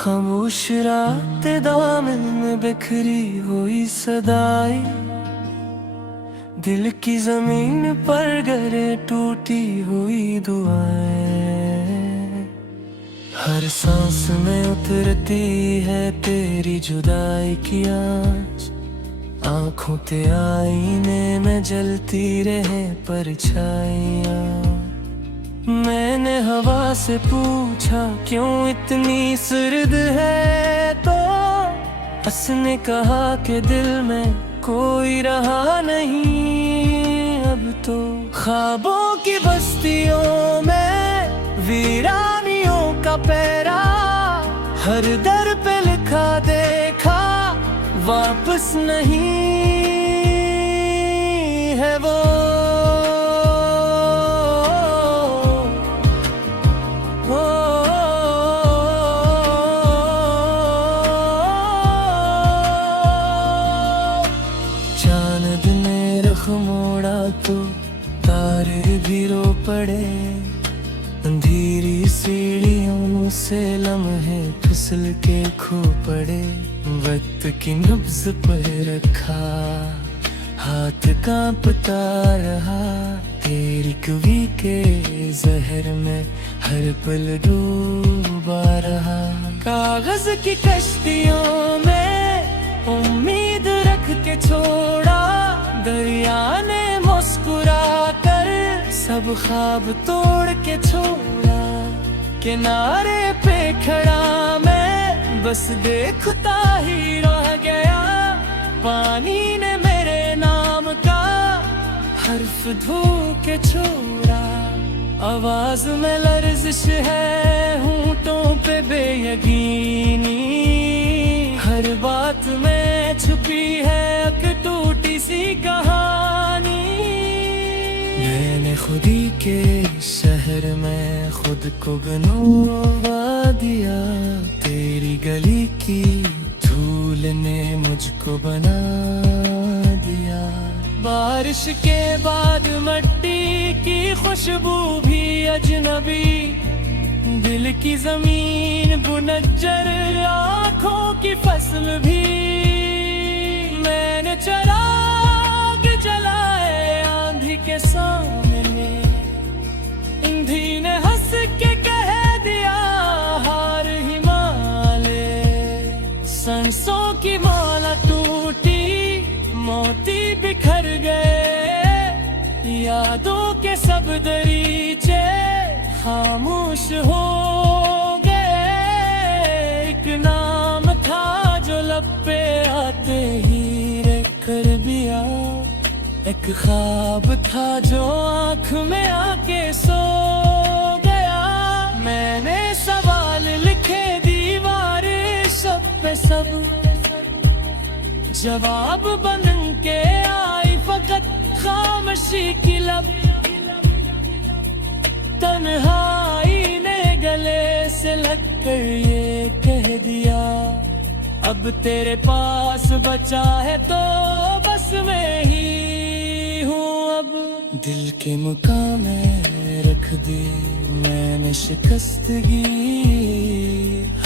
खामोश रात दामन में बिखरी हुई सदाई, दिल की जमीन पर गिरे टूटी हुई दुआएं। हर सांस में उतरती है तेरी जुदाई की आँच, आँखों ते आईने में जलती रहे परछाइयाँ। मैंने हवा से पूछा क्यों इतनी सर्द है, तो उसने कहा कि दिल में कोई रहा नहीं अब तो। ख्वाबों की बस्तियों में वीरानियों का पहरा, हर दर पे लिखा देखा वापस नहीं है वो। चांद ने रुख मोड़ा तो तारे भी रो पड़े, अंधेरी सीढ़ियों से लम्हे फिसल के खो पड़े। वक्त की नब्ज पर रखा हाथ कांपता रहा, तेरी कवी के जहर में हर पल डूबा रहा। कागज की कश्तियों में उम्मीद रख के छोड़ा, दरिया ने मुस्कुरा कर सब ख्वाब तोड़ के छोड़ा। किनारे पे खड़ा मैं बस देखता ही रह गया, पानी ने मेरे नाम का हर्फ धो के छोड़ा। आवाज में लर्जिश है होंठों पे बेयकीनी, हर बात में छुपी है एक टूटी सी कहानी। मैंने खुदी के शहर में खुद को बनवा दिया, तेरी गली की धूल ने मुझको बना दिया। बारिश के बाद मिट्टी की खुशबू भी अजनबी, दिल की जमीन बुनज्जर आँखों की फसल भी। मैंने चिराग जलाए आंधी के सामने, आंधी ने हंस के कह दिया हार हिमालय। सांसों की माला टूटी, मोती बिखर गए, यादों के सब दरीचे खामोश हो गए। एक नाम था जो लब पे आते ही कर दिया, एक ख्वाब था जो आँख में आके सो गया। मैंने सवाल लिखे दीवार सब पे सब, जवाब बन के आई फकत खामोशी की लब। तन्हाई ने गले से लगकर ये कह दिया, अब तेरे पास बचा है तो बस मैं ही हूँ अब। दिल के मुकाम में रख दी मैंने शिकस्तगी,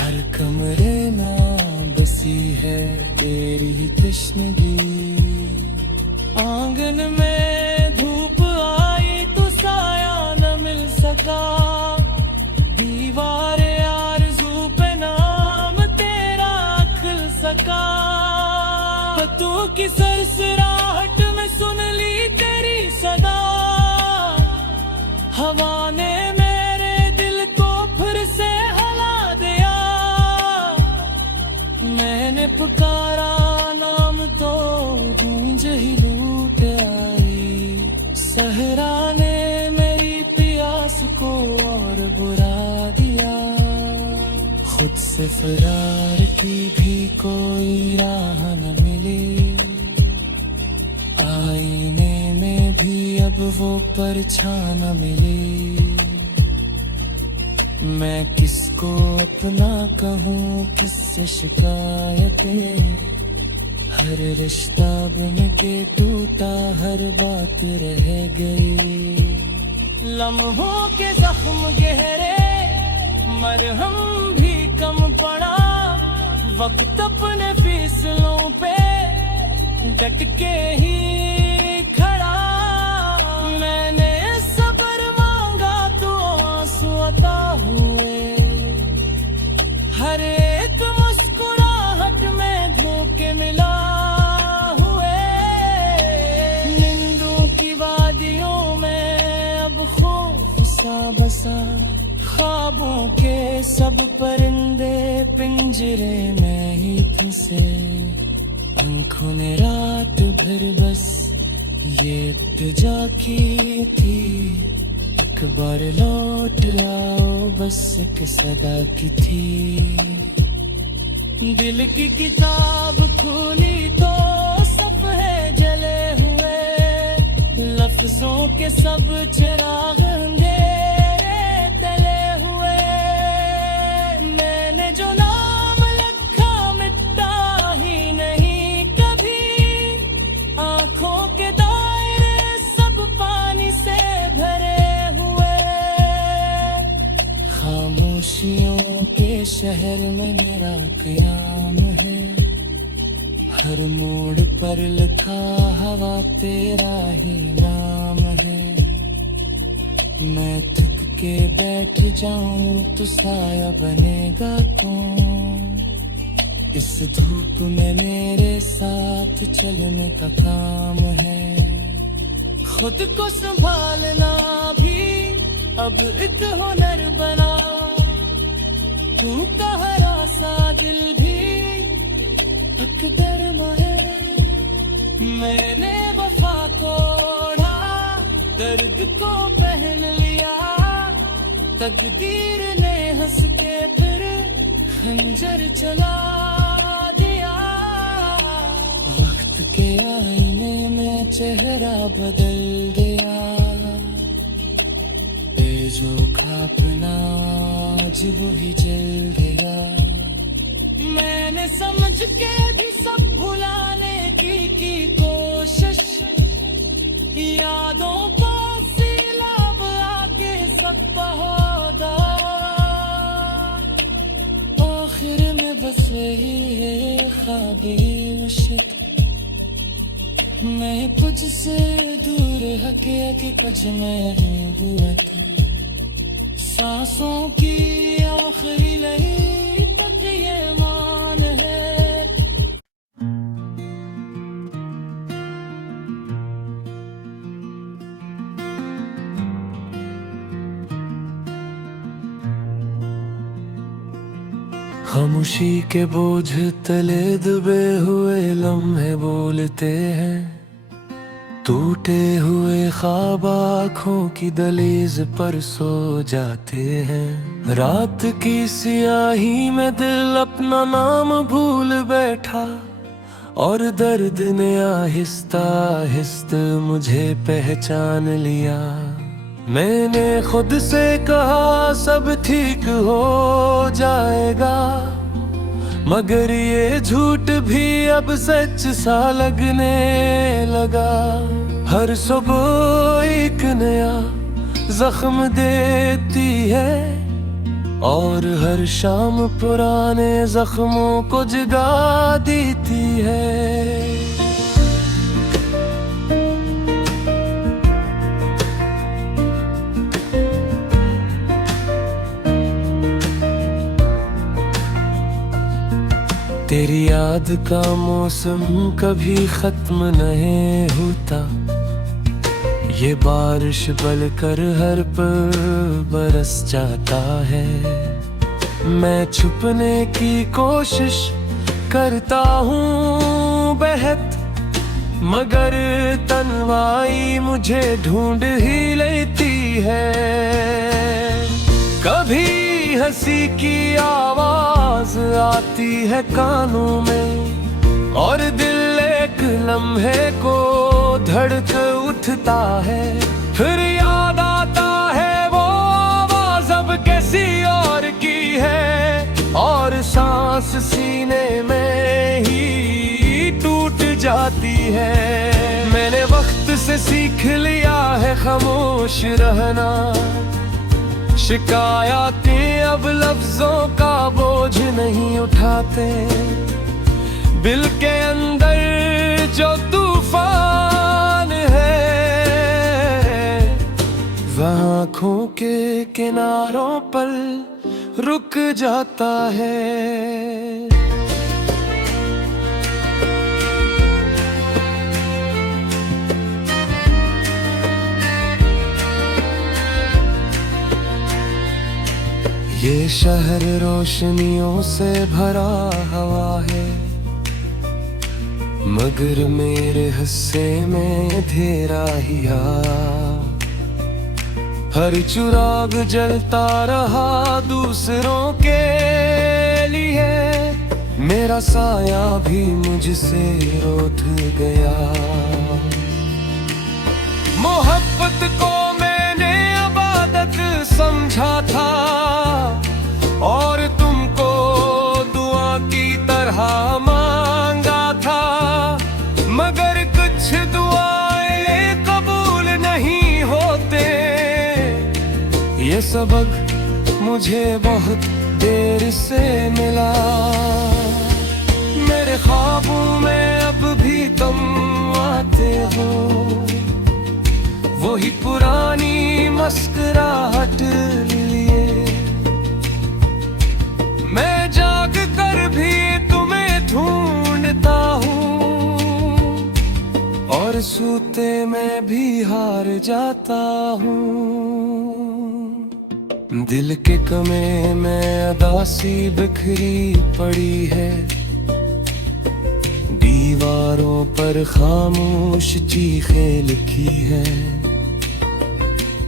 हर कमरे में बसी है तेरी ही तश्नगी। आंगन में धूप आई तो साया न मिल सका, दीवार आरज़ू पे नाम तेरा खिल सका। तू की सरसराहट में सुन ली तेरी सदा, हवा ने मेरे दिल को फिर से हिला दिया। मैंने पुकारा नाम तो गूंज ही लूट आई, सहरा ने मेरी प्यास को और बुरा दिया। खुद से फरार की भी कोई राह न मिली, आईने में भी अब वो परछाई न मिली। मैं किसको अपना कहूँ किससे शिकायतें, हर रिश्ता बन के टूटा हर बात रह गई। लम्हों के जख्म गहरे मरहम भी कम पड़ा, वक्त अपने फैसलों पे डट के ही खड़ा। मैंने सब्र मांगा तो आंसू अता हुए, हर एक मुस्कुराहट में धोखे मिला हुए। निंदों की वादियों में अब खौफ सा बसा, ख्वाबों के सब परिंदे पिंजरे में ही फंसे। आँखों ने रात भर बस ये इल्तिजा की थी, एक बार लौट आओ बस एक सदा की थी। दिल की किताब खोली तो सफ़े जले हुए, लफ्जों के सब चिराग अंधेरे तले हुए। मैंने जो नाम लिखा मिटा ही नहीं कभी, आँखों के दायरे सब पानी से भरे हुए। खामोशियों के शहर में मेरा क़याम है, हर मोड़ पर लिखा हवा तेरा ही नाम है। मैं थक के बैठ जाऊं तो साया बनेगा कौन, इस धूप में मेरे साथ चलने का काम है। खुद को संभालना भी अब एक हुनर बना, टूटा हरा सा दिल भी अकदर है। मैंने वफा को ओढ़ा, दर्द को पहन लिया, तकदीर ने हंस के फिर खंजर चला दिया। वक्त के आईने में चेहरा बदल गया, बेजोखा अपना आज वही जल गया। मैंने समझ के भी सब भुलाने की कोशिश, यादों को सैलाब आके सब बहादा। आखिर में बस यही है ख्वाबी मुश्क, मैं तुझसे दूर हकीकत में दूर। सांसों की आखिरी लही तक ये मान है। खामोशी के बोझ तले दबे हुए लम्हे बोलते हैं, टूटे हुए ख्वाब आँखों की दहलीज पर सो जाते हैं। रात की सियाही में दिल अपना नाम भूल बैठा, और दर्द ने आहिस्ता आहिस्ता मुझे पहचान लिया। मैंने खुद से कहा सब ठीक हो जाएगा, मगर ये झूठ भी अब सच सा लगने लगा। हर सुबह एक नया जख्म देती है, और हर शाम पुराने जख्मों को जगा देती है। तेरी याद का मौसम कभी खत्म नहीं होता, ये बारिश बलकर हर पर बरस जाता है। मैं छुपने की कोशिश करता हूँ बहत, मगर तन्हाई मुझे ढूंढ ही लेती है। कभी हंसी की आवाज आती है कानों में, और दिल एक लम्हे को धड़क उठता है। फिर याद आता है वो आवाज अब कैसी और की है, और सांस सीने में ही टूट जाती है। मैंने वक्त से सीख लिया है खामोश रहना, शिकायतें अब लफ्ज लफ्जों का बोझ नहीं उठाते। दिल के अंदर जो तूफान है वह आँखों के किनारों पर रुक जाता है। ये शहर रोशनियों से भरा हवा है, मगर मेरे हिस्से में अंधेरा हिया। हर चिराग जलता रहा दूसरों के लिए, मेरा साया भी मुझसे रूठ गया। मोहब्बत को मैंने इबादत समझा था और तुमको दुआ की तरह मांगा था, मगर कुछ दुआएं कबूल नहीं होते। ये सबक मुझे बहुत देर से मिला। मेरे ख्वाबों में अब भी तुम आते हो, वही पुरानी मुस्कुराहट लिए। मैं जाग कर भी तुम्हें ढूंढता हूँ और सूते में भी हार जाता हूँ। दिल के कमे में अदासी बिखरी पड़ी है, दीवारों पर खामोश चीखें लिखी है।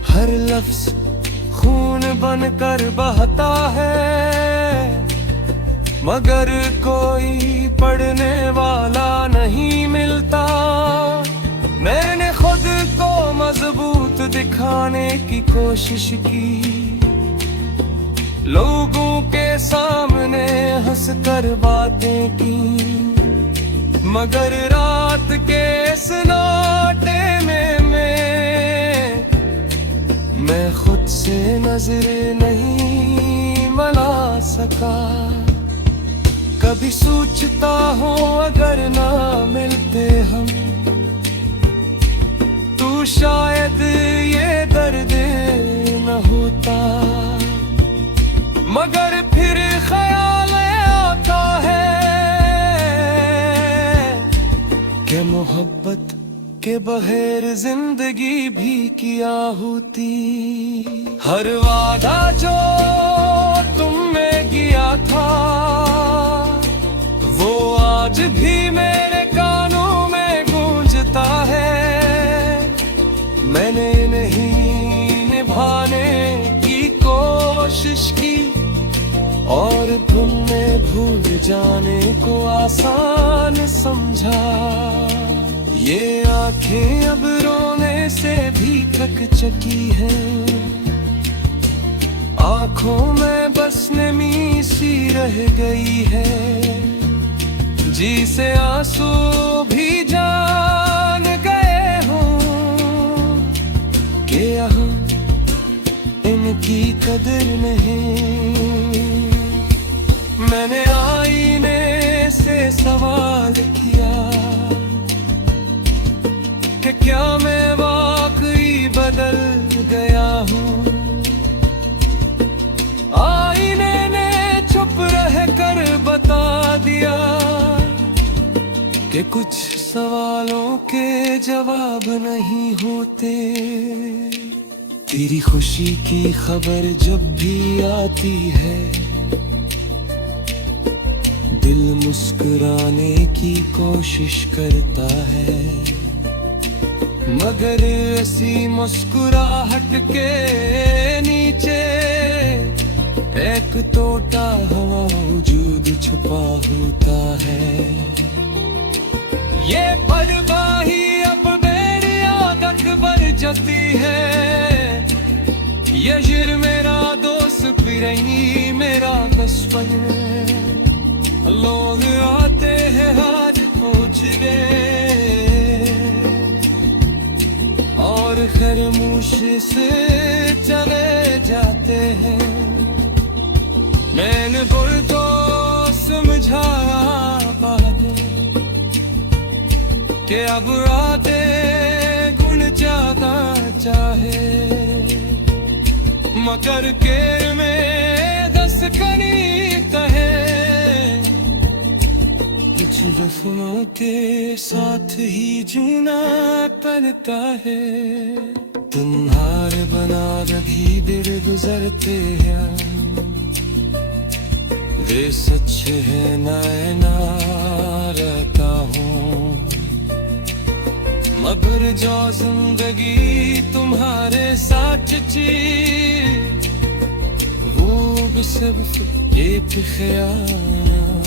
हर लफ्ज खून बनकर बहता है, मगर कोई पढ़ने वाला नहीं मिलता। मैंने खुद को मजबूत दिखाने की कोशिश की, लोगों के सामने हंसकर बातें की, मगर रात के सन्नाटे में मैं खुद से नजर नहीं मिला सका। कभी सोचता हूँ अगर ना मिलते हम तो शायद ये दर्द न होता, मगर फिर ख्याल आता है कि मोहब्बत के बगैर जिंदगी भी क्या होती। हर वादा जो तुमने किया था वो आज भी मेरे कानों में गूंजता है। मैंने नहीं निभाने की कोशिश की और तुमने भूल जाने को आसान समझा। ये आंखें अब रोने से भी थक चुकी हैं, आंखों में बस नमी सी रह गई है, जिसे आंसू भी जान गए हों कि यहाँ इनकी कदर नहीं। मैंने आईने से सवाल किया कि क्या मैं वाकई बदल गया हूँ। आईने ने चुप रह कर बता दिया कि कुछ सवालों के जवाब नहीं होते। तेरी खुशी की खबर जब भी आती है, दिल मुस्कुराने की कोशिश करता है, मगर ऐसी मुस्कुराहट के नीचे एक टूटा हुआ वजूद छुपा होता है। ये बर्बाही अब मेरी आदत बन जाती है। ये शिर मेरा दोस्त फिरंगी मेरा बचपन, लोग आते हैं हाथ पूछने और खामोश से चले जाते हैं। मैंने गुल तो समझा पाते कि अब रातें गुण ज्यादा चाहे मकर के में दस कनी कहे कुछ रस्मों के साथ ही जीना पड़ता है तुम्हारे बना रही दिल गुजरते हैं वे सच है नैना रहता हूँ मगर जो जिंदगी तुम्हारे साथ ची वो भी सिर्फ एक ख्याल